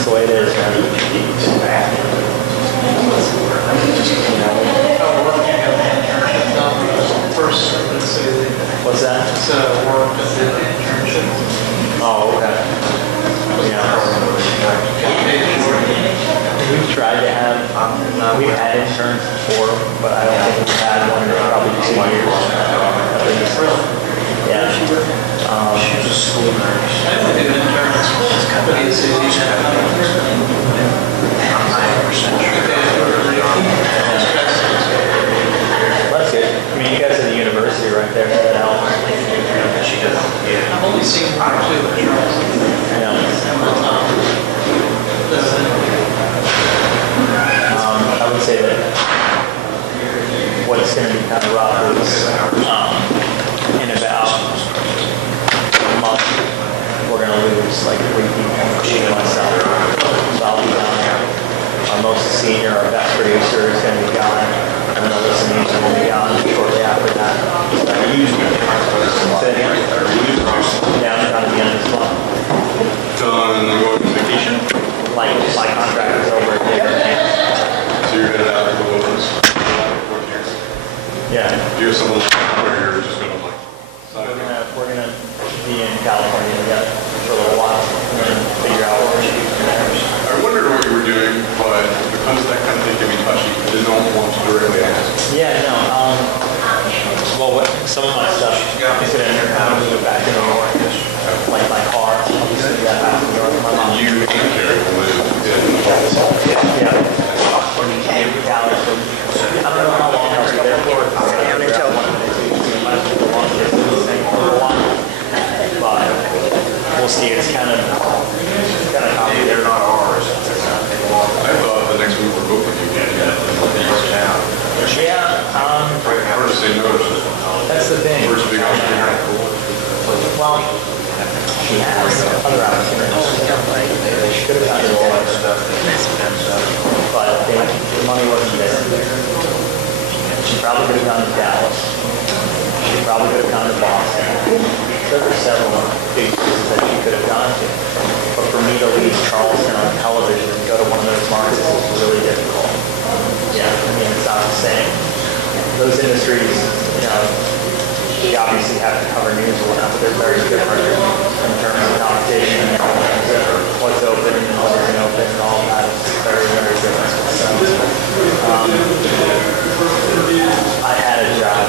It's the way it is, man. We've had insurance before, but I don't think we've had one in probably 2 years. At least. Yeah. She was a school nurse. I don't think an intern. It's kind of easy. I'm 90% sure. That's good. I mean, you guys are the university right there, so that helps. She does. Yeah. I've only seen one or two. Yeah. I would say that what's going to be kind of rough is in about a month we're going to lose like 3 people, including myself. So I'll be gone. Our most senior, our best producer is going to be gone. And then Alyssa News will be gone shortly after that. Down at the end of this month. Done going on vacation? Like my contract is over. So you're headed out to the wilderness? Yeah. Do you have someone where you're just going to like? We're gonna be in California together for a little while and then figure out what we're gonna do from there. I wondered what you were doing, but because that kind of thing can be touchy, I didn't want to directly ask. Yeah, no. Well, some of my stuff is gonna move back to New York, like my car. I'm just gonna get back to New York. My mom. You and Carrie will live in Yeah. In Cali, so I don't know how long I'll be there for. But we'll see. It's kind of complicated. They're not ours. I thought the next week we're both with you again. Yeah. First they noticed. That's the thing. First big opportunity. Well, she has other opportunities. She could have gotten involved, but the money wasn't there. She probably could have gone to Dallas. She probably could have gone to Boston. There were several big places that she could have gone to. But for me to leave Charleston on television and go to one of those markets was really difficult. Yeah, I mean, it's not the same. Those industries, you obviously have to cover news or whatnot, but they're very different in terms of competition, what's open and what isn't open, and all that is very, very different. So, I had a job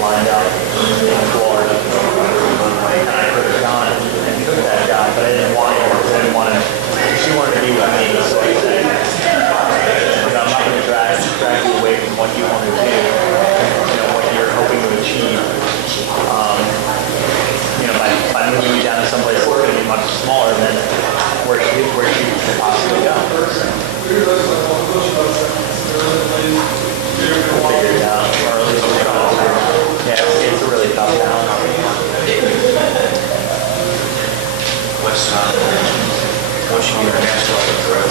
lined up in Florida, and I could have gone and took that job, but I didn't want it because I didn't want to. She wanted to be with me, so I said, I'm not going to drag you away from what you want to do, what you're hoping to achieve. By moving you down to someplace that's going to be much smaller than where she could possibly go. Figure it out, or at least we're trying to figure it out. Yeah, it's a really tough town. Once you get your gas off the road.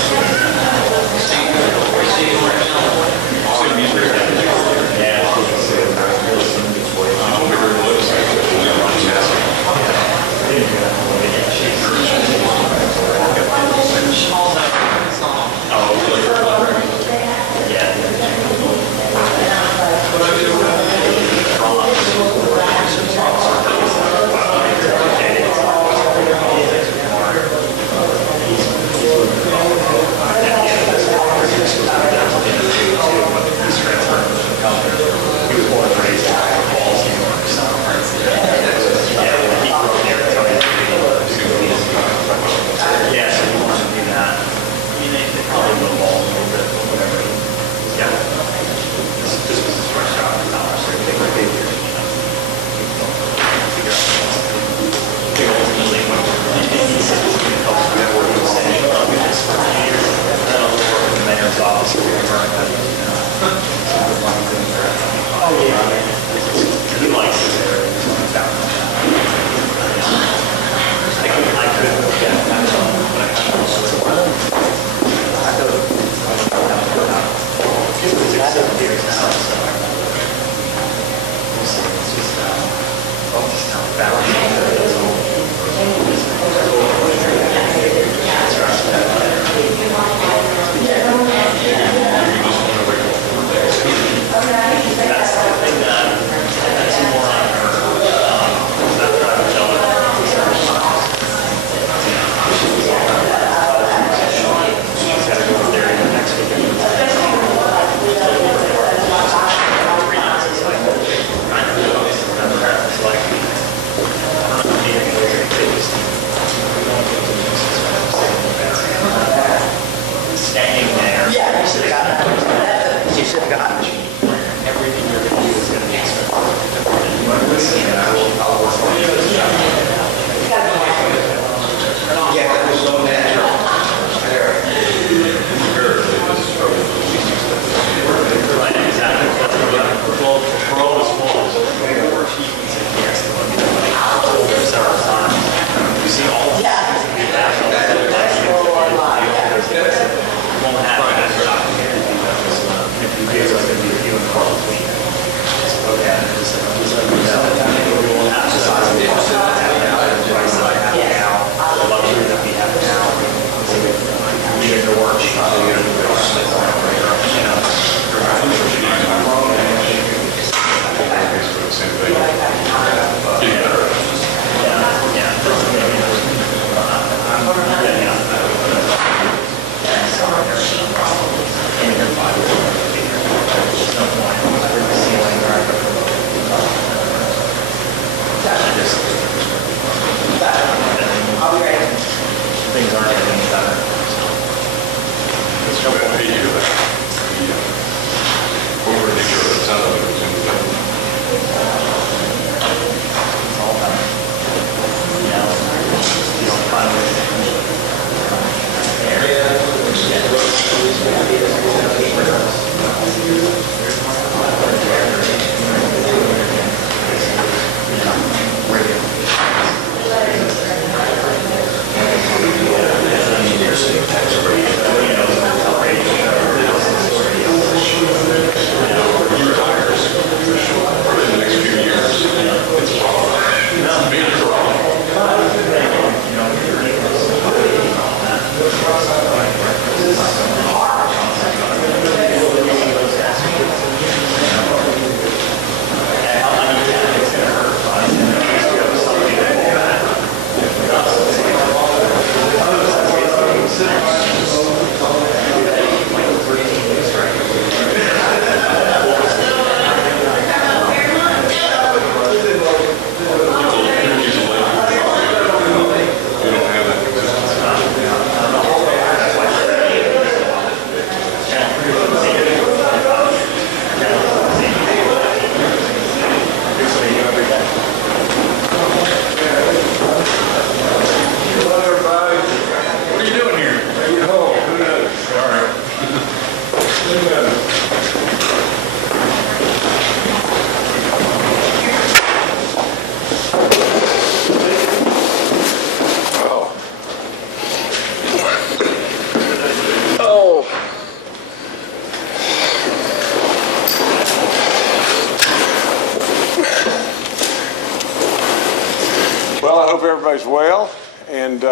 everybody's well, and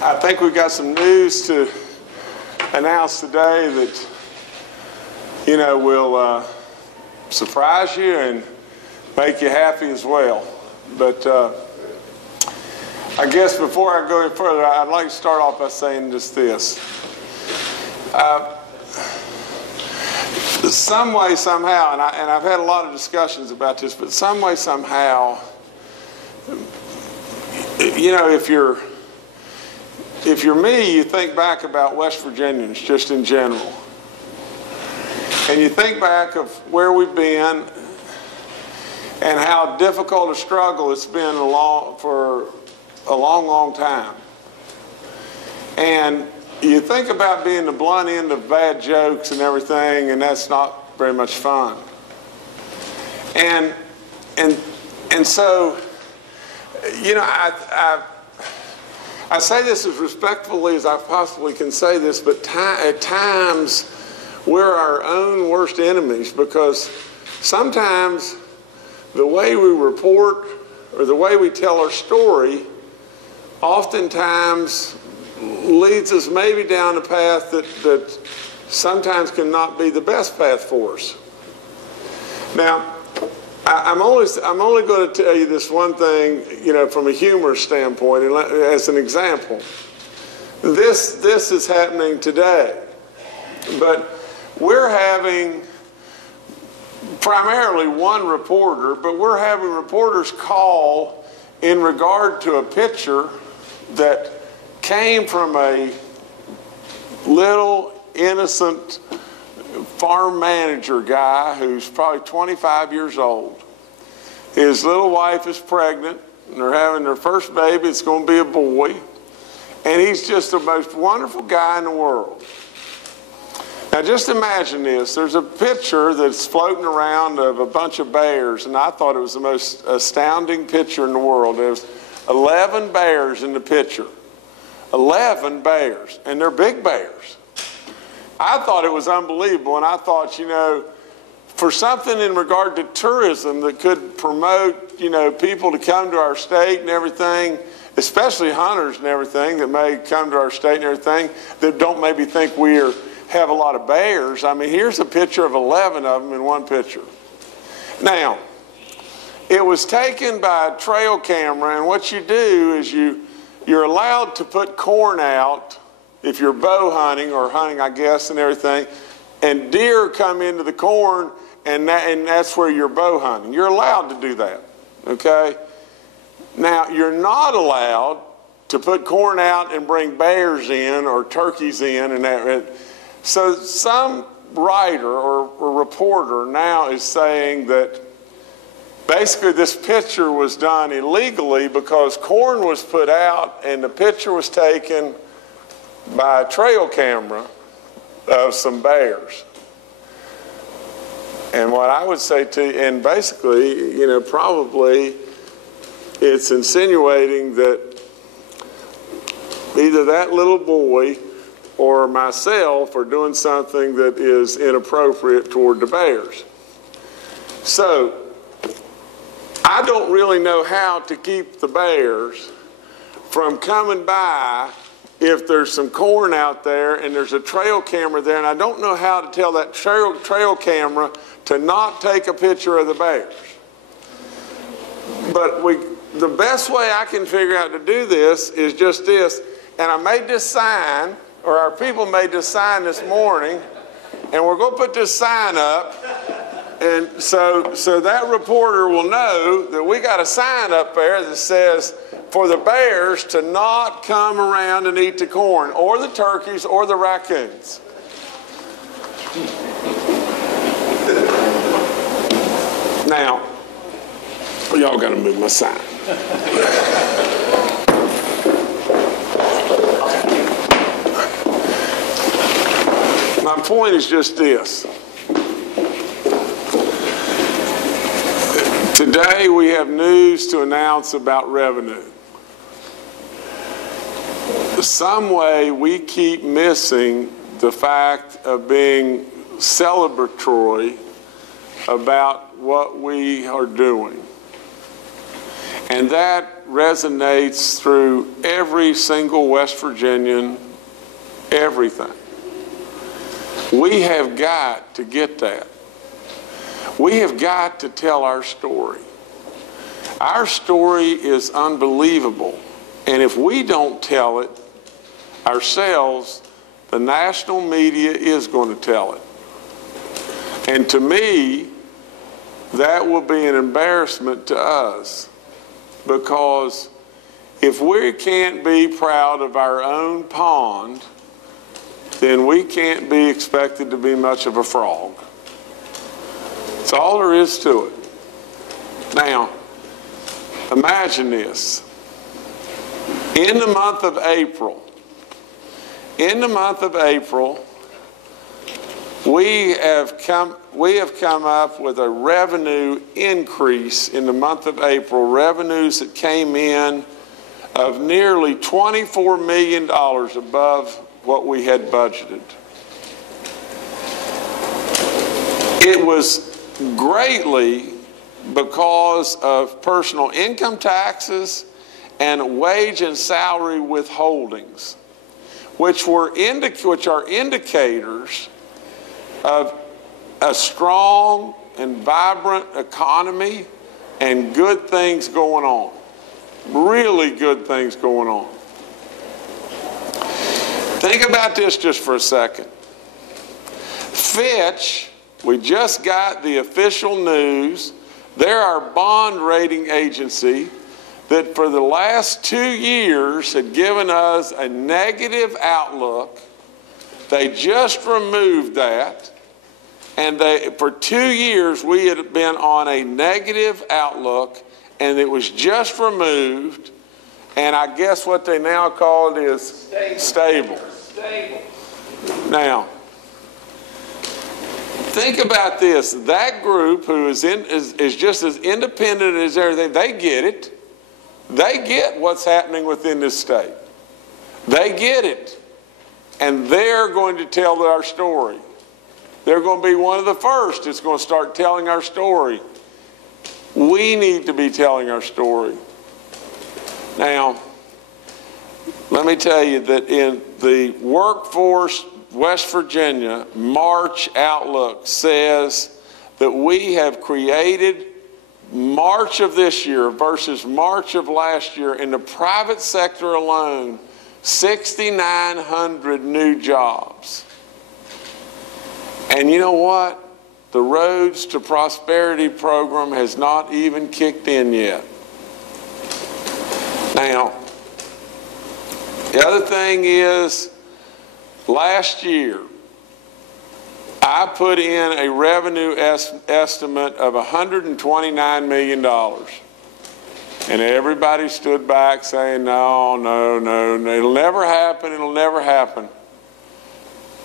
I think we've got some news to announce today that, you know, will surprise you and make you happy as well. But I guess before I go any further, I'd like to start off by saying just this. Some way, somehow, and I've had a lot of discussions about this, but some way, somehow, you know, if you're me, you think back about West Virginians just in general. And you think back of where we've been and how difficult a struggle it's been for a long, long time. And you think about being the blunt end of bad jokes and everything, and that's not very much fun. And so, you know, I say this as respectfully as I possibly can say this, but at times we're our own worst enemies, because sometimes the way we report or the way we tell our story oftentimes leads us maybe down a path that sometimes cannot be the best path for us. Now, I'm only going to tell you this one thing, you know, from a humorous standpoint, and as an example. This is happening today, but we're having primarily one reporter, but we're having reporters call in regard to a picture that came from a little innocent farm manager guy who's probably 25 years old. His little wife is pregnant, and they're having their first baby. It's going to be a boy. And he's just the most wonderful guy in the world. Now just imagine this. There's a picture that's floating around of a bunch of bears, and I thought it was the most astounding picture in the world. There's 11 bears in the picture. 11 bears, and they're big bears. I thought it was unbelievable, and I thought, you know, for something in regard to tourism that could promote, you know, people to come to our state and everything, especially hunters and everything that may come to our state and everything, that don't maybe think we have a lot of bears. I mean, here's a picture of 11 of them in one picture. Now, it was taken by a trail camera, and what you do is you're allowed to put corn out if you're bow hunting or hunting, I guess, and everything, and deer come into the corn, and that's where you're bow hunting. You're allowed to do that, okay? Now, you're not allowed to put corn out and bring bears in or turkeys in, and that. So some writer or reporter now is saying that basically this picture was done illegally because corn was put out and the picture was taken by a trail camera of some bears. And what I would say to you, and basically, you know, probably it's insinuating that either that little boy or myself are doing something that is inappropriate toward the bears. So I don't really know how to keep the bears from coming by if there's some corn out there and there's a trail camera there, and I don't know how to tell that trail camera to not take a picture of the bears. But the best way I can figure out to do this is just this, and I made this sign, or our people made this sign this morning, and we're going to put this sign up, and so that reporter will know that we got a sign up there that says for the bears to not come around and eat the corn, or the turkeys, or the raccoons. Now, y'all got to move my sign. My point is just this. Today we have news to announce about revenue. Some way we keep missing the fact of being celebratory about what we are doing. And that resonates through every single West Virginian, everything. We have got to get that. We have got to tell our story. Our story is unbelievable. And if we don't tell it ourselves, the national media is going to tell it. And to me, that will be an embarrassment to us, because if we can't be proud of our own pond, then we can't be expected to be much of a frog. That's all there is to it. Now, imagine this. In the month of April, we have come up with a revenue increase in the month of April, revenues that came in of nearly $24 million above what we had budgeted. It was greatly because of personal income taxes and wage and salary withholdings, which are indicators of a strong and vibrant economy and good things going on. Really good things going on. Think about this just for a second. Fitch, we just got the official news, they're our bond rating agency, that for the last 2 years had given us a negative outlook. They just removed that, and for 2 years we had been on a negative outlook, and it was just removed, and I guess what they now call it is stable. Now, think about this. That group who is just as independent as everything, they get it. They get what's happening within this state. They get it. And they're going to tell our story. They're going to be one of the first that's going to start telling our story. We need to be telling our story. Now, let me tell you that in the Workforce West Virginia March Outlook says that we have created March of this year versus March of last year in the private sector alone, 6,900 new jobs. And you know what? The Roads to Prosperity program has not even kicked in yet. Now, the other thing is, last year, I put in a revenue estimate of $129 million. And everybody stood back saying, no, it'll never happen, it'll never happen.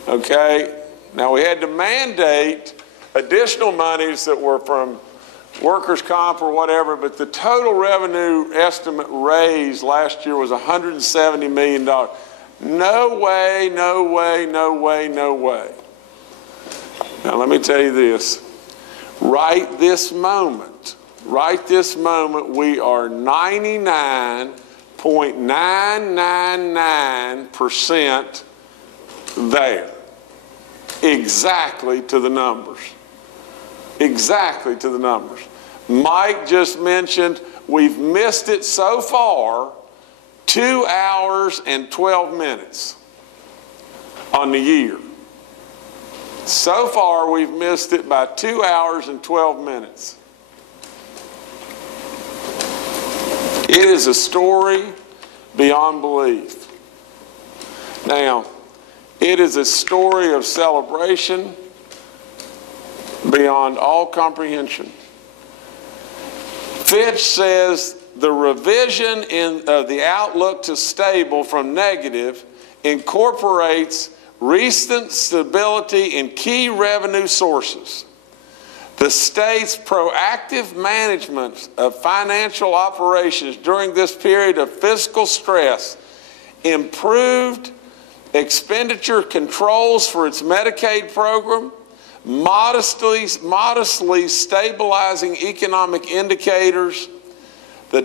Okay? Now, we had to mandate additional monies that were from workers' comp or whatever, but the total revenue estimate raised last year was $170 million. No way, no way, no way, no way. Now, let me tell you this. Right this moment, we are 99.999% there. Exactly to the numbers. Exactly to the numbers. Mike just mentioned we've missed it so far 2 hours and 12 minutes on the year. So far, we've missed it by 2 hours and 12 minutes. It is a story beyond belief. Now, it is a story of celebration beyond all comprehension. Fitch says the revision of the outlook to stable from negative incorporates recent stability in key revenue sources. The state's proactive management of financial operations during this period of fiscal stress, improved expenditure controls for its Medicaid program, modestly stabilizing economic indicators, The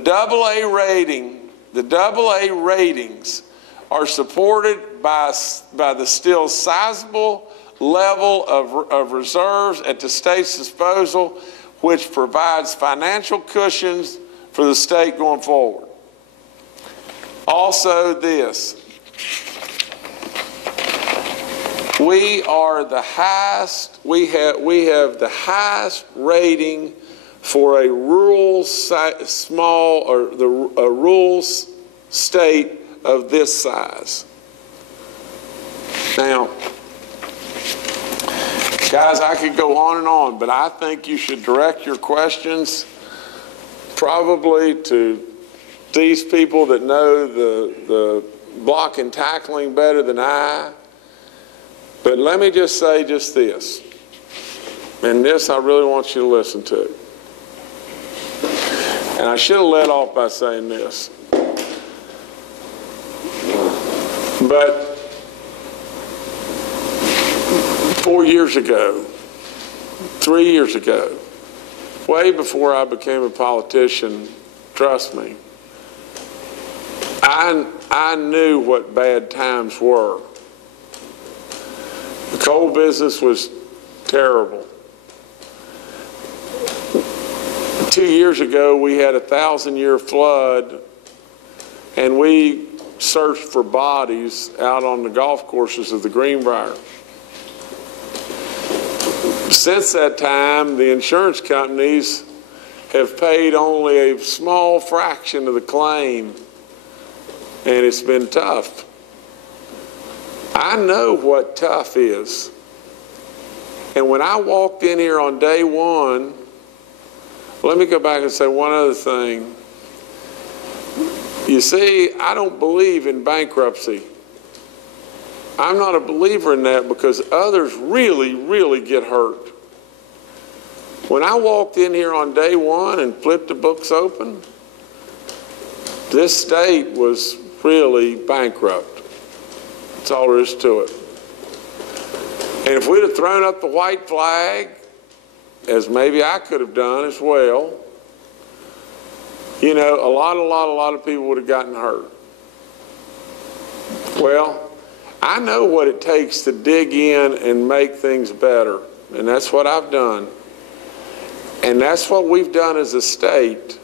AA ratings are supported by the still sizable level of reserves at the state's disposal, which provides financial cushions for the state going forward. Also this, we are the highest, we have the highest rating for a rural rural state of this size. Now, guys, I could go on and on, but I think you should direct your questions probably to these people that know the block and tackling better than I. But let me just say just this, and this I really want you to listen to. And I should have led off by saying this. But 4 years ago, 3 years ago, way before I became a politician, trust me, I knew what bad times were. The coal business was terrible. 2 years ago, we had a 1,000-year flood, and we searched for bodies out on the golf courses of the Greenbrier. Since that time, the insurance companies have paid only a small fraction of the claim, and it's been tough. I know what tough is. And when I walked in here on day one, let me go back and say one other thing. You see, I don't believe in bankruptcy. I'm not a believer in that because others really, really get hurt. When I walked in here on day one and flipped the books open, this state was really bankrupt. That's all there is to it. And if we'd have thrown up the white flag, as maybe I could have done as well, you know, a lot of people would have gotten hurt. Well, I know what it takes to dig in and make things better, and that's what I've done. And that's what we've done as a state.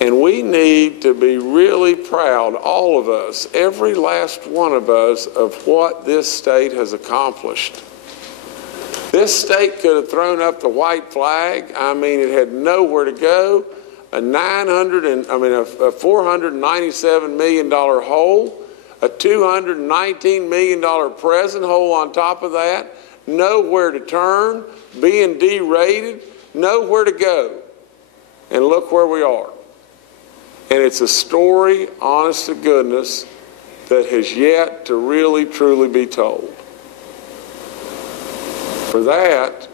And we need to be really proud, all of us, every last one of us, of what this state has accomplished. This state could have thrown up the white flag. I mean, it had nowhere to go. A $497 million hole, a $219 million present hole on top of that, nowhere to turn, being derated, nowhere to go. And look where we are. And it's a story, honest to goodness, that has yet to really, truly be told. For that,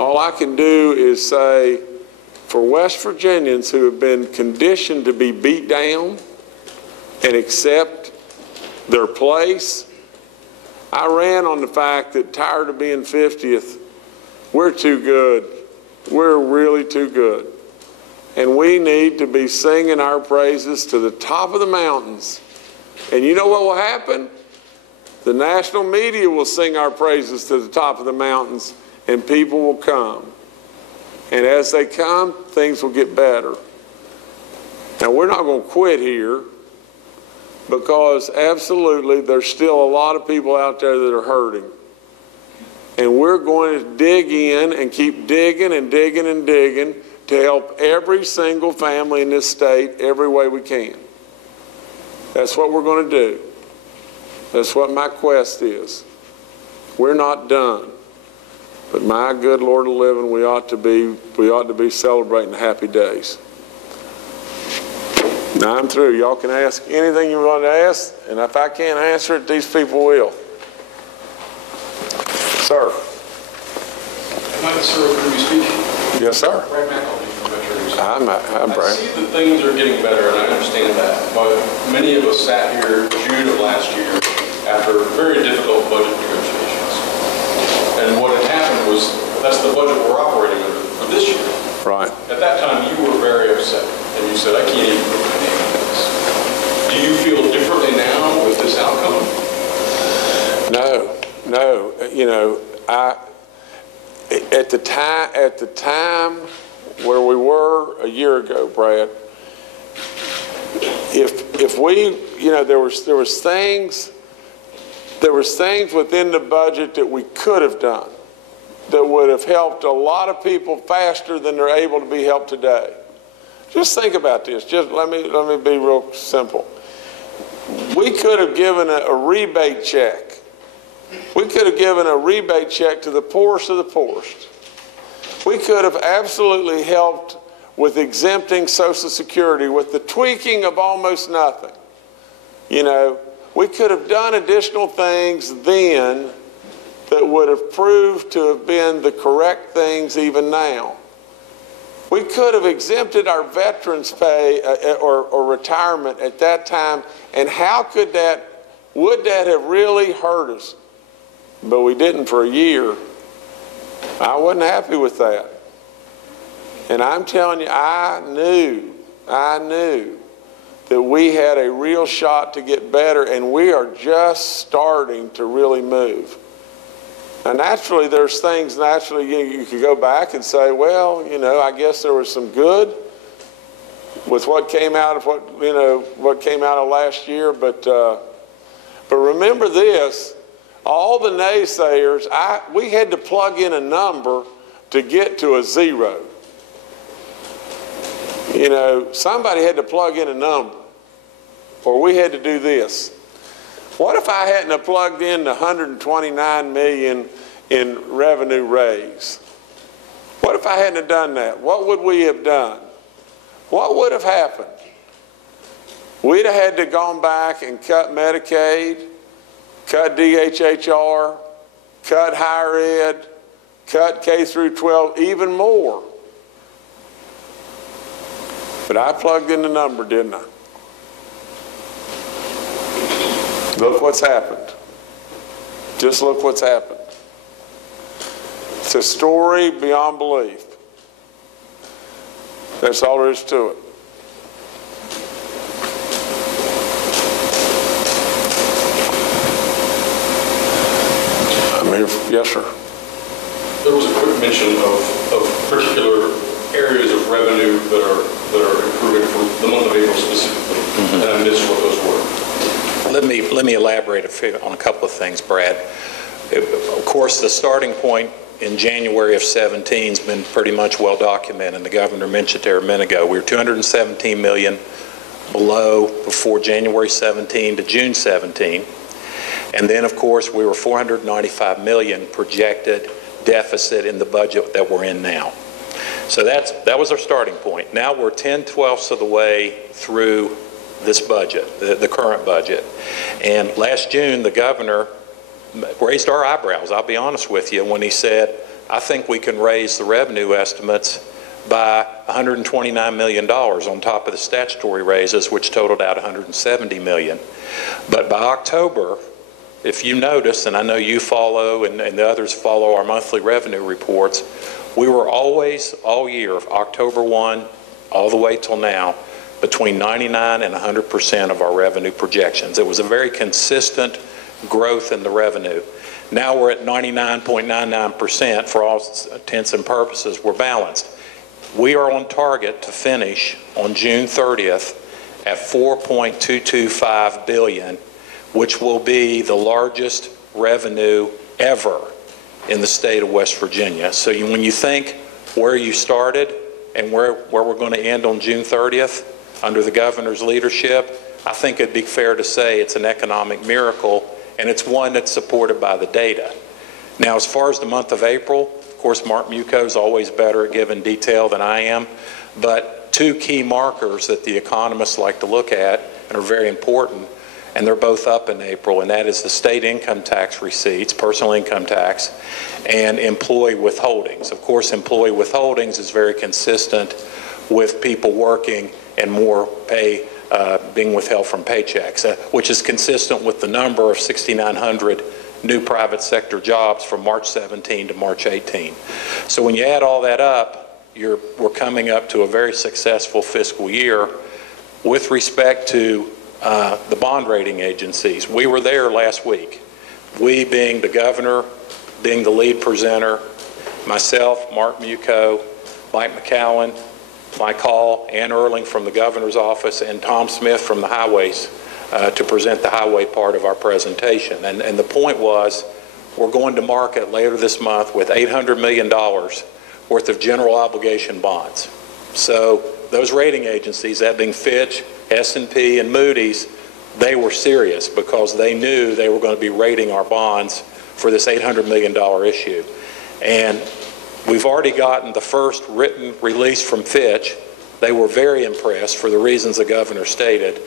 all I can do is say, for West Virginians who have been conditioned to be beat down and accept their place, I ran on the fact that tired of being 50th, we're too good. We're really too good. And we need to be singing our praises to the top of the mountains. And you know what will happen? The national media will sing our praises to the top of the mountains, and people will come. And as they come, things will get better. Now, we're not going to quit here, because absolutely there's still a lot of people out there that are hurting. And we're going to dig in and keep digging and digging and digging to help every single family in this state every way we can. That's what we're going to do. That's what my quest is. We're not done. But my good Lord of living, we ought to be celebrating happy days. Now I'm through. Y'all can ask anything you want to ask, and if I can't answer it, these people will. Sir. Sir, can we speak? Yes, sir. Brad McElhenney from Metro News. I'm Brad. I see that things are getting better, and I understand that. But many of us sat here June of last year after very difficult budget negotiations. And what had happened was that's the budget we're operating under for this year. Right. At that time, you were said, I can't even put my name on this. Do you feel differently now with this outcome? No. You know, at the time where we were a year ago, Brad, if we, you know, there was things within the budget that we could have done that would have helped a lot of people faster than they're able to be helped today. Just think about this. Just let me be real simple. We could have given a rebate check. We could have given a rebate check to the poorest of the poorest. We could have absolutely helped with exempting Social Security with the tweaking of almost nothing. You know, we could have done additional things then that would have proved to have been the correct things even now. We could have exempted our veterans' pay or retirement at that time, and would that have really hurt us? But we didn't for a year. I wasn't happy with that. And I'm telling you, I knew that we had a real shot to get better, and we are just starting to really move. Now, naturally, there's things, you could go back and say, well, you know, I guess there was some good with what came out of what came out of last year, but remember this, all the naysayers, we had to plug in a number to get to a zero. You know, somebody had to plug in a number, or we had to do this. What if I hadn't have plugged in the $129 million in revenue raise? What if I hadn't have done that? What would we have done? What would have happened? We'd have had to gone back and cut Medicaid, cut DHHR, cut higher ed, cut K through 12, even more. But I plugged in the number, didn't I? Look what's happened. Just look what's happened. It's a story beyond belief. That's all there is to it. I'm here. Yes, sir. There was a quick mention of particular areas of revenue that are improving for the month of April specifically, and I missed what those were. Let me elaborate on a couple of things, Brad. Of course, the starting point in January of 17 has been pretty much well documented, and the governor mentioned there a minute ago. We were $217 million below before January 17 to June 17. And then, of course, we were $495 million projected deficit in the budget that we're in now. So that was our starting point. Now we're 10/12ths of the way through this budget, the current budget. And last June, the governor raised our eyebrows, I'll be honest with you, when he said, I think we can raise the revenue estimates by $129 million on top of the statutory raises, which totaled out $170 million. But by October, if you notice, and I know you follow and the others follow our monthly revenue reports, we were always, all year, October 1 all the way till now, between 99 and 100% of our revenue projections. It was a very consistent growth in the revenue. Now we're at 99.99%. For all intents and purposes, we're balanced. We are on target to finish on June 30th at $4.225 billion, which will be the largest revenue ever in the state of West Virginia. So when you think where you started and where we're going to end on June 30th under the governor's leadership, I think it'd be fair to say it's an economic miracle, and it's one that's supported by the data. Now, as far as the month of April, of course, Mark Muco is always better at giving detail than I am, but two key markers that the economists like to look at and are very important, and they're both up in April, and that is the state income tax receipts, personal income tax, and employee withholdings. Of course, employee withholdings is very consistent with people working and more pay being withheld from paychecks, which is consistent with the number of 6,900 new private sector jobs from March 17 to March 18. So when you add all that up, we're coming up to a very successful fiscal year with respect to the bond rating agencies. We were there last week. We being the governor, being the lead presenter, myself, Mark Muco, Mike McCowan, Mike Hall, Ann Erling from the governor's office, and Tom Smith from the highways to present the highway part of our presentation. And the point was, we're going to market later this month with $800 million worth of general obligation bonds. So those rating agencies, that being Fitch, S&P, and Moody's, they were serious because they knew they were going to be rating our bonds for this $800 million issue. And we've already gotten the first written release from Fitch. They were very impressed for the reasons the governor stated.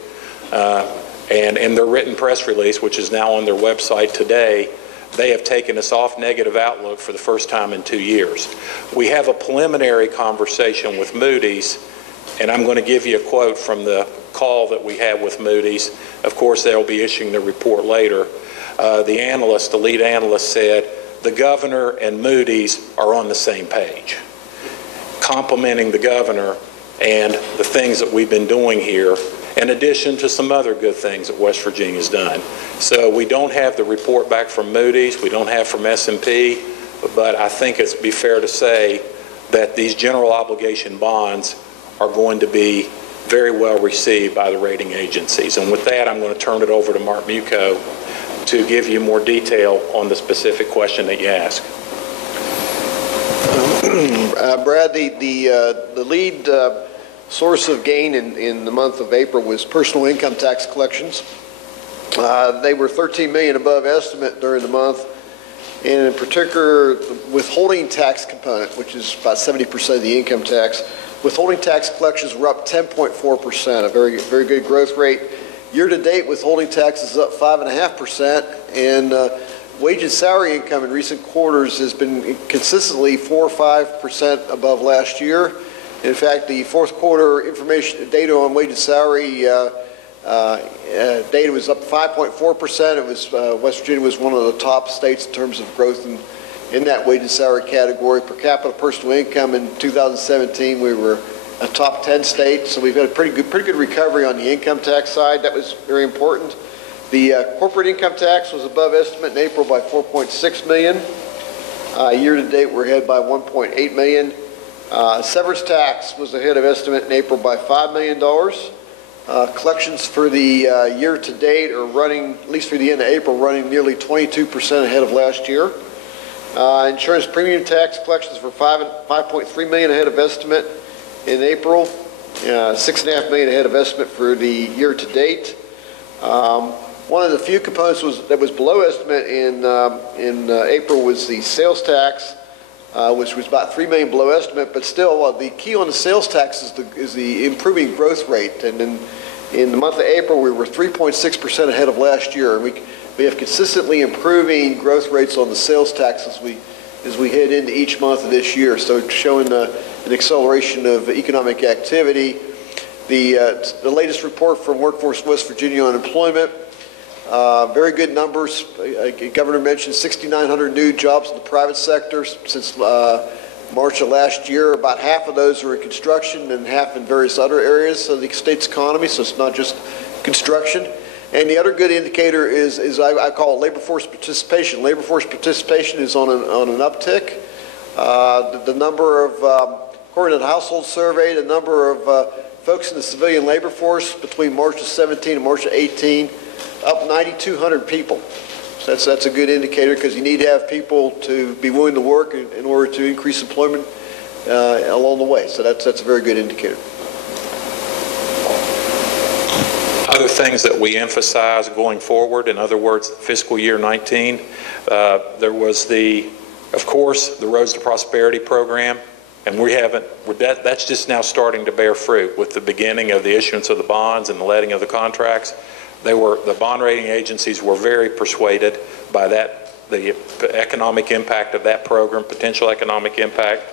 And in their written press release, which is now on their website today, they have taken us off negative outlook for the first time in 2 years. We have a preliminary conversation with Moody's, and I'm going to give you a quote from the call that we had with Moody's. Of course, they'll be issuing the report later. The analyst, the lead analyst, said, the governor and Moody's are on the same page, complimenting the governor and the things that we've been doing here, in addition to some other good things that West Virginia's done. So we don't have the report back from Moody's, we don't have from S&P, but I think it's be fair to say that these general obligation bonds are going to be very well received by the rating agencies. And with that, I'm going to turn it over to Mark Muco to give you more detail on the specific question that you asked. Brad, the lead source of gain in the month of April was personal income tax collections. They were $13 million above estimate during the month, and in particular, the withholding tax component, which is about 70% of the income tax, withholding tax collections were up 10.4%, a very, very good growth rate. Year-to-date, withholding tax is up 5.5%, and wage and salary income in recent quarters has been consistently 4 or 5% above last year. In fact, the fourth quarter information data on wage and salary data was up 5.4%. It was West Virginia was one of the top states in terms of growth in that wage and salary category. Per capita personal income in 2017, we were a top 10 state, so we've had a pretty good recovery on the income tax side. That was very important. The corporate income tax was above estimate in April by $4.6 million. Year to date, we're ahead by $1.8 million. Severance tax was ahead of estimate in April by $5 million. Collections for the year to date are running, at least for the end of April, running nearly 22% ahead of last year. Insurance premium tax collections were $5.3 million ahead of estimate in April, $6.5 million ahead of estimate for the year to date. One of the few components that was below estimate in April was the sales tax, which was about $3 million below estimate, but still the key on the sales tax is the improving growth rate. And in the month of April, we were 3.6% ahead of last year. And we have consistently improving growth rates on the sales tax as we head into each month of this year. So showing an acceleration of economic activity. The latest report from Workforce West Virginia on employment, very good numbers. Governor mentioned 6,900 new jobs in the private sector since March of last year. About half of those are in construction and half in various other areas of the state's economy, so it's not just construction. And the other good indicator is I call it labor force participation. Labor force participation is on an uptick. The number of, according to the household survey, the number of folks in the civilian labor force between March of 17 and March of 18, up 9,200 people. So that's a good indicator because you need to have people to be willing to work in order to increase employment along the way. So that's a very good indicator. Other things that we emphasize going forward, in other words, fiscal year 19, there was of course, the Roads to Prosperity program, and that's just now starting to bear fruit with the beginning of the issuance of the bonds and the letting of the contracts. The bond rating agencies were very persuaded by the economic impact of that program, potential economic impact,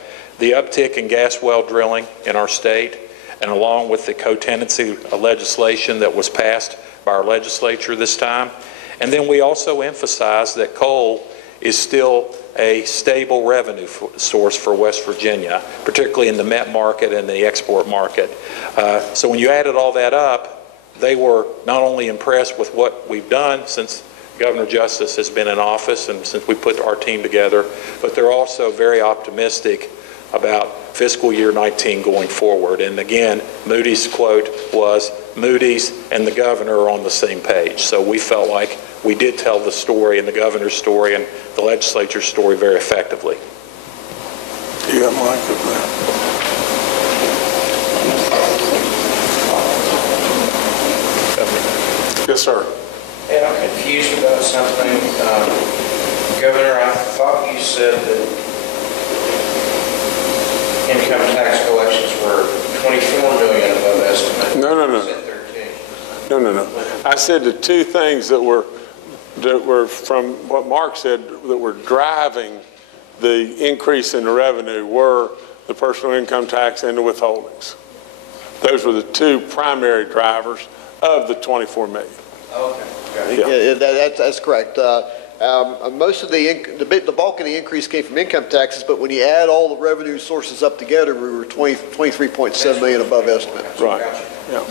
the uptick in gas well drilling in our state, and along with the co-tenancy legislation that was passed by our legislature this time. And then we also emphasized that coal is still a stable revenue source for West Virginia, particularly in the met market and the export market. So when you added all that up, they were not only impressed with what we've done since Governor Justice has been in office and since we put our team together, but they're also very optimistic about fiscal year 19 going forward. And again, Moody's quote was, Moody's and the governor are on the same page. So we felt like we did tell the story, and the governor's story and the legislature's story, very effectively. You got Mike up there. Yes, sir. And I'm confused about something. Governor, I thought you said that income tax collections were $24 million above estimate. No. You said 13. No. I said the two things that were from what Mark said that were driving the increase in the revenue were the personal income tax and the withholdings. Those were the two primary drivers of the 24 million. Okay. Yeah, that's correct. Most of the bulk of the increase came from income taxes, but when you add all the revenue sources up together, we were 23.7 million above estimate. Right. Yeah.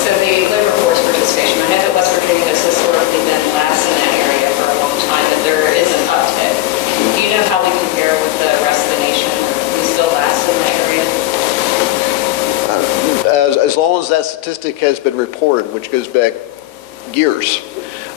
So the labor force participation, I know that West Virginia has historically been last in that area for a long time, but there is an uptick. Do you know how we compare with the rest of the nation? Are we still last in that area? As long as that statistic has been reported, which goes back years,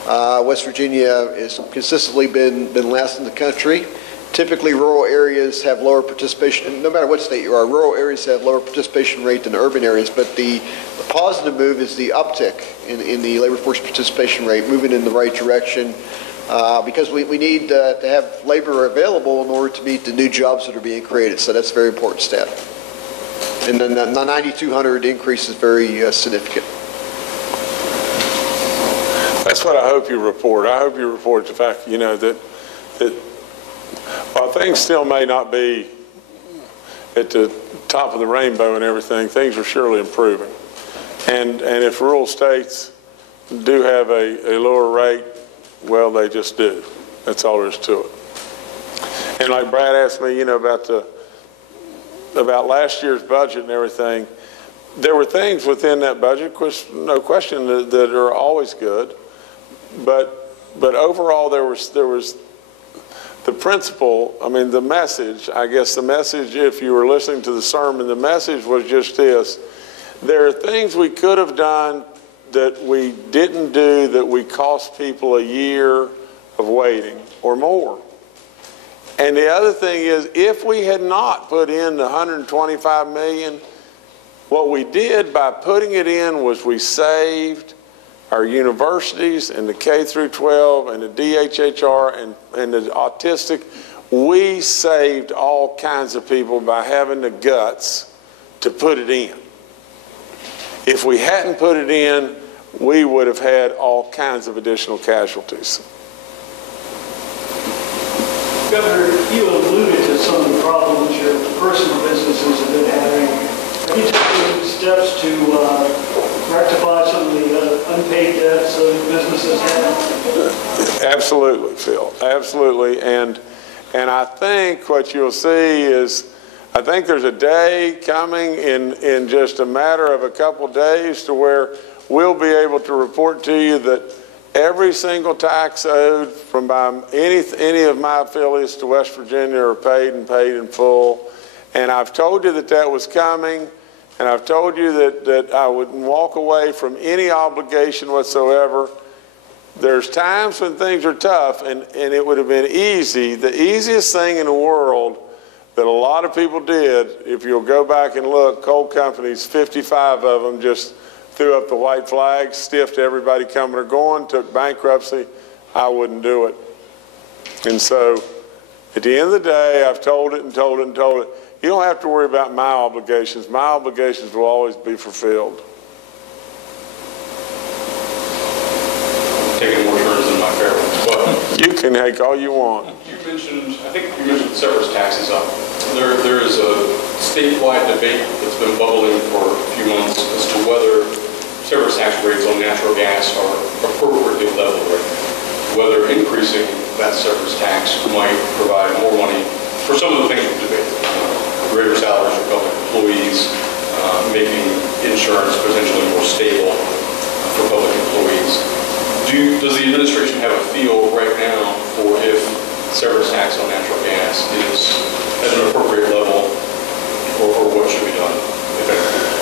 West Virginia has consistently been last in the country. Typically, rural areas have lower participation, no matter what state you are, rural areas have lower participation rate than urban areas, but the positive move is the uptick in the labor force participation rate, moving in the right direction, because we need to have labor available in order to meet the new jobs that are being created, so that's a very important stat. And then the 9,200 increase is very significant. That's what I hope you report. I hope you report the fact, that while things still may not be at the top of the rainbow and everything, things are surely improving. And if rural states do have a lower rate, well, they just do. That's all there is to it. And like Brad asked me, about last year's budget and everything, there were things within that budget, no question, that are always good. But overall, there was the principle, the message, I guess the message, if you were listening to the sermon, the message was just this. There are things we could have done that we didn't do that we cost people a year of waiting or more. And the other thing is, if we had not put in the $125 million, what we did by putting it in was we saved our universities and the K through 12 and the DHHR and the autistic. We saved all kinds of people by having the guts to put it in. If we hadn't put it in, we would have had all kinds of additional casualties. Governor, you alluded to some of the problems your personal businesses have been having. Have you taken steps to rectify some of the unpaid debts that businesses have? Absolutely, Phil. Absolutely. And I think what you'll see is, I think there's a day coming in just a matter of a couple days to where we'll be able to report to you that every single tax owed from any of my affiliates to West Virginia are paid in full. And I've told you that was coming, and I've told you that I wouldn't walk away from any obligation whatsoever. There's times when things are tough, and it would have been easy. The easiest thing in the world that a lot of people did, if you'll go back and look, coal companies, 55 of them just threw up the white flag, stiffed everybody coming or going, took bankruptcy. I wouldn't do it. And so at the end of the day, I've told it and told it and told it. You don't have to worry about my obligations. My obligations will always be fulfilled. Taking more turns than my fair ones. But You can take all you want. I think you mentioned severance taxes up. There is a statewide debate that's been bubbling for a few months as to whether service tax rates on natural gas are appropriately level right now. Whether increasing that service tax might provide more money for some of the things we've debated. Greater salaries for public employees, making insurance potentially more stable for public employees. Does the administration have a feel right now for if service tax on natural gas is at an appropriate level, or what should be done, if anything?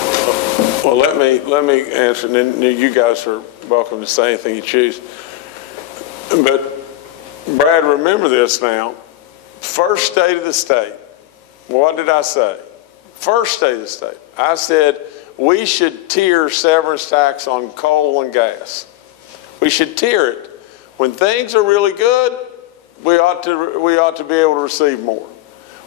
Well, let me answer, and then you guys are welcome to say anything you choose. But Brad, remember this now. First state of the state. What did I say? First state of the state. I said we should tier severance tax on coal and gas. We should tier it. When things are really good, we ought to be able to receive more.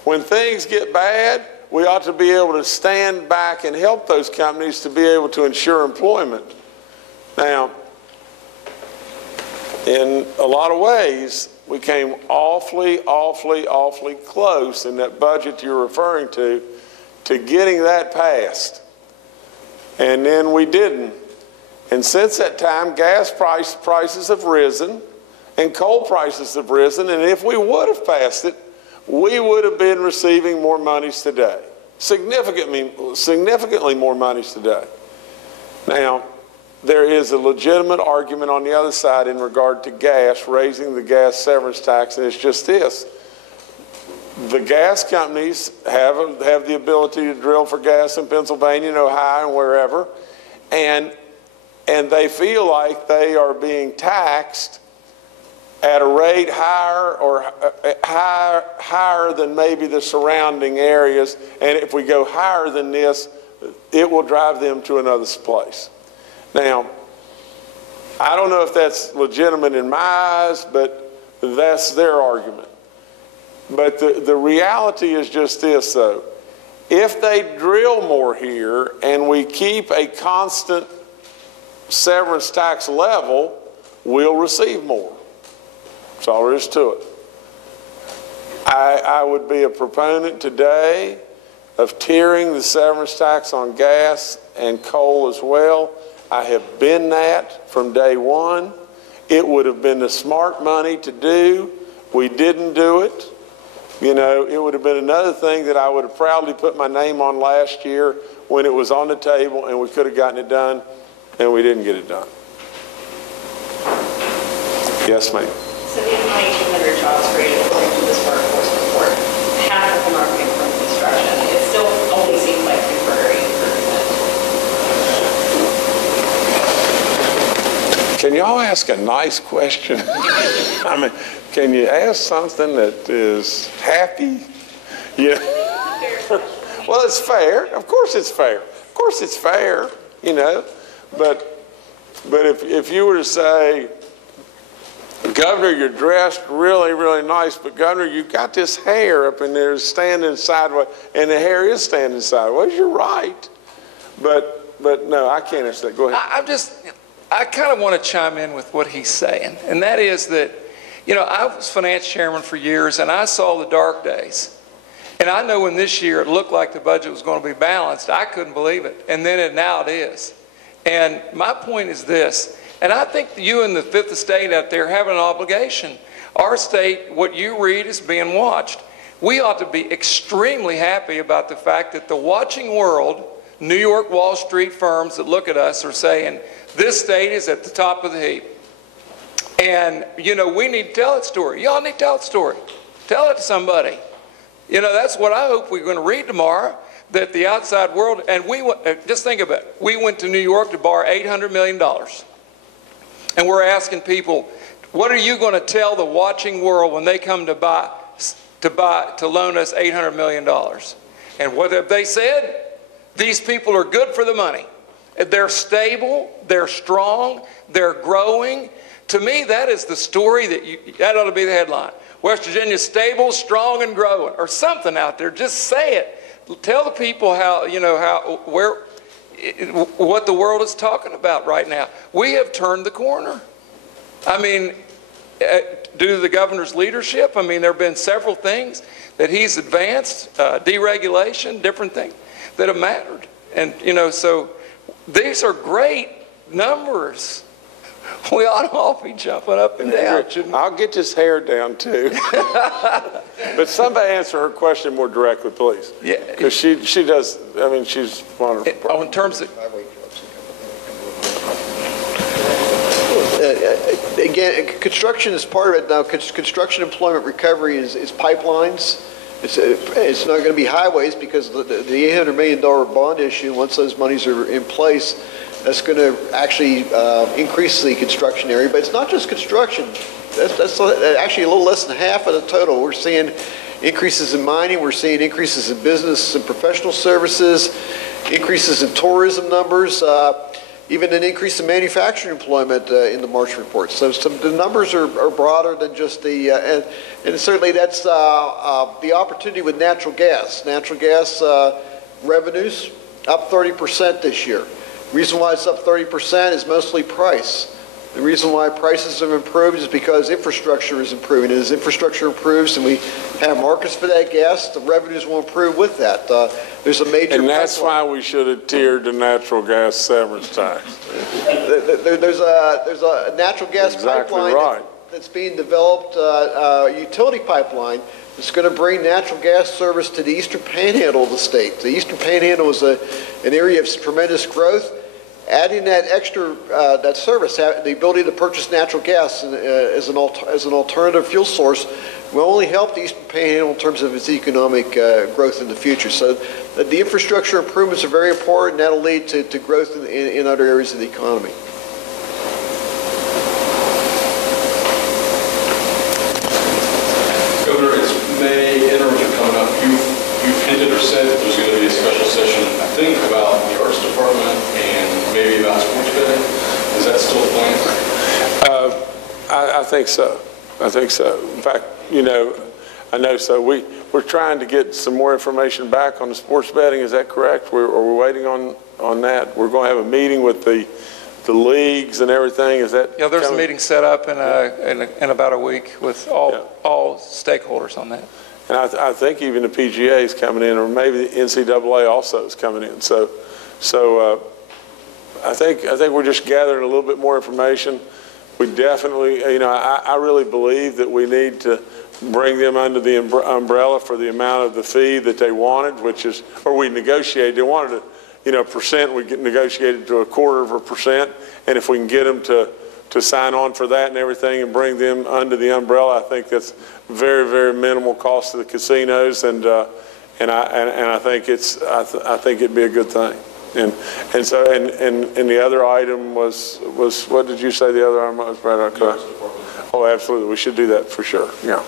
When things get bad, we ought to be able to stand back and help those companies to be able to ensure employment. Now, in a lot of ways, we came awfully close in that budget you're referring to getting that passed. And then we didn't. And since that time, gas prices have risen and coal prices have risen. And if we would have passed it, we would have been receiving more monies today. Significantly more monies today. Now, there is a legitimate argument on the other side in regard to gas, raising the gas severance tax, and it's just this. The gas companies have the ability to drill for gas in Pennsylvania and Ohio and wherever, and they feel like they are being taxed at a rate higher than maybe the surrounding areas, and if we go higher than this, it will drive them to another place. Now, I don't know if that's legitimate in my eyes, but that's their argument. But the reality is just this, though. If they drill more here and we keep a constant severance tax level, we'll receive more. That's all there is to it. I would be a proponent today of tiering the severance tax on gas and coal as well. I have been that from day one. It would have been the smart money to do. We didn't do it. You know, it would have been another thing that I would have proudly put my name on last year when it was on the table and we could have gotten it done, and we didn't get it done. Yes, ma'am. So these 2,200 jobs created according to this workforce report, half of them are coming from construction. It still only seems like temporary improvement. Can y'all ask a nice question? I mean, can you ask something that is happy? Yeah. Well, it's fair. Of course it's fair. Of course it's fair, you know. But if you were to say, Governor, you're dressed really nice, but Governor, you've got this hair up in there standing sideways, and the hair is standing sideways. You're right. But no, I can't answer that. Go ahead. I kind of want to chime in with what he's saying, and that is that, you know, I was finance chairman for years, and I saw the dark days. And I know when this year it looked like the budget was going to be balanced, I couldn't believe it. And then now it is. And my point is this, and I think you and the fifth estate out there have an obligation. Our state, what you read is being watched. We ought to be extremely happy about the fact that the watching world, New York Wall Street firms that look at us are saying, this state is at the top of the heap. And, you know, we need to tell that story. Y'all need to tell that story. Tell it to somebody. You know, that's what I hope we're going to read tomorrow, that the outside world, and just think about it. We went to New York to borrow $800 million. And we're asking people, what are you going to tell the watching world when they come to loan us $800 million? And what have they said? These people are good for the money. They're stable, they're strong, they're growing. To me, that is the story that ought to be the headline. West Virginia's stable, strong, and growing, or something out there. Just say it. Tell the people what the world is talking about right now. We have turned the corner. I mean, due to the governor's leadership, I mean, there have been several things that he's advanced, deregulation, different things that have mattered. And, you know, so these are great numbers, we ought to all be jumping up and down, shouldn't we? I'll get this hair down too. But somebody answer her question more directly, please. Yeah. Because she does, I mean, she's wonderful. In terms of, Again, construction is part of it now. Construction employment recovery is pipelines. It's not going to be highways because the $800 million bond issue, once those monies are in place, that's going to actually increase the construction area. But it's not just construction. That's actually a little less than half of the total. We're seeing increases in mining. We're seeing increases in business and professional services, increases in tourism numbers, even an increase in manufacturing employment in the March report. So the numbers are broader than just the, and certainly that's the opportunity with natural gas. Natural gas revenues up 30% this year. The reason why it's up 30% is mostly price. The reason why prices have improved is because infrastructure is improving. And as infrastructure improves and we have markets for that gas, the revenues will improve with that. There's a major... And that's why we should have tiered the natural gas severance tax. There's a natural gas pipeline that's being developed, utility pipeline, that's going to bring natural gas service to the eastern panhandle of the state. The eastern panhandle is an area of tremendous growth. Adding that extra, that service, the ability to purchase natural gas as an alternative fuel source will only help the Eastern Panhandle in terms of its economic growth in the future. So the infrastructure improvements are very important, and that'll lead to growth in other areas of the economy. Governor, it's May, interim coming up. You've hinted or said that there's going to be a special session, I think, about the Arts Department and maybe about sports betting. Is that still the plan? I think so. I think so. In fact, you know, I know so. We're trying to get some more information back on the sports betting. Is that correct? We're waiting on that. We're going to have a meeting with the leagues and everything. Is that? yeah, there's a meeting set up in about a week with all stakeholders on that. And I think even the PGA is coming in, or maybe the NCAA also is coming in. So I think we're just gathering a little bit more information. We definitely, you know, I really believe that we need to bring them under the umbrella for the amount of the fee that they wanted, which is, or we negotiated. They wanted a, percent. We negotiated to 1/4%, and if we can get them to sign on for that and everything and bring them under the umbrella, I think that's very, very minimal cost to the casinos, and I think I think it'd be a good thing. And so the other item was what did you say the other item was, Brad? Oh, absolutely, we should do that for sure. Yeah.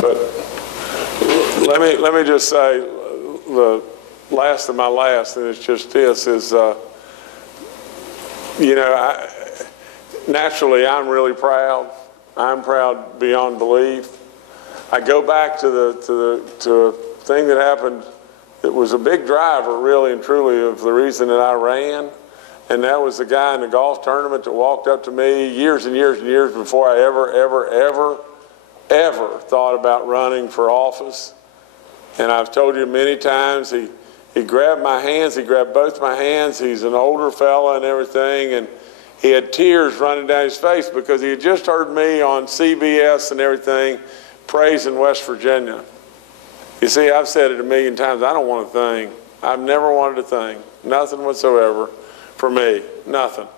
But let me just say, the last of my last, and it's just this, is, naturally I'm really proud. I'm proud beyond belief. I go back to a thing that happened that was a big driver, really and truly, of the reason that I ran, and that was the guy in the golf tournament that walked up to me years and years and years before I ever thought about running for office. And I've told you many times, he grabbed my hands, he grabbed both my hands. He's an older fella and everything, and he had tears running down his face because he had just heard me on CBS and everything praising West Virginia. You see, I've said it a million times, I don't want a thing. I've never wanted a thing, nothing whatsoever for me, nothing.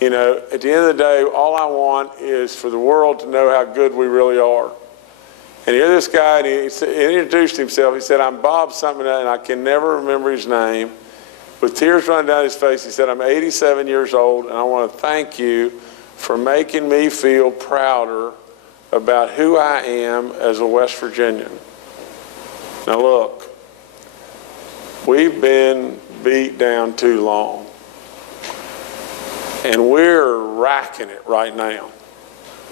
You know, at the end of the day, all I want is for the world to know how good we really are. And here this guy, and he introduced himself. He said, I'm Bob something, and I can never remember his name. With tears running down his face, he said, I'm 87 years old, and I want to thank you for making me feel prouder about who I am as a West Virginian. Now look, we've been beat down too long, and we're racking it right now.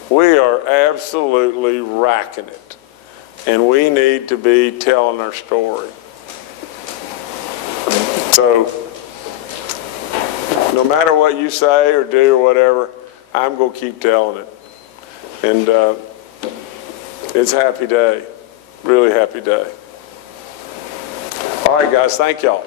We are absolutely racking it, and we need to be telling our story. So, no matter what you say or do or whatever, I'm going to keep telling it. And it's a happy day. Really happy day. All right, guys, thank y'all.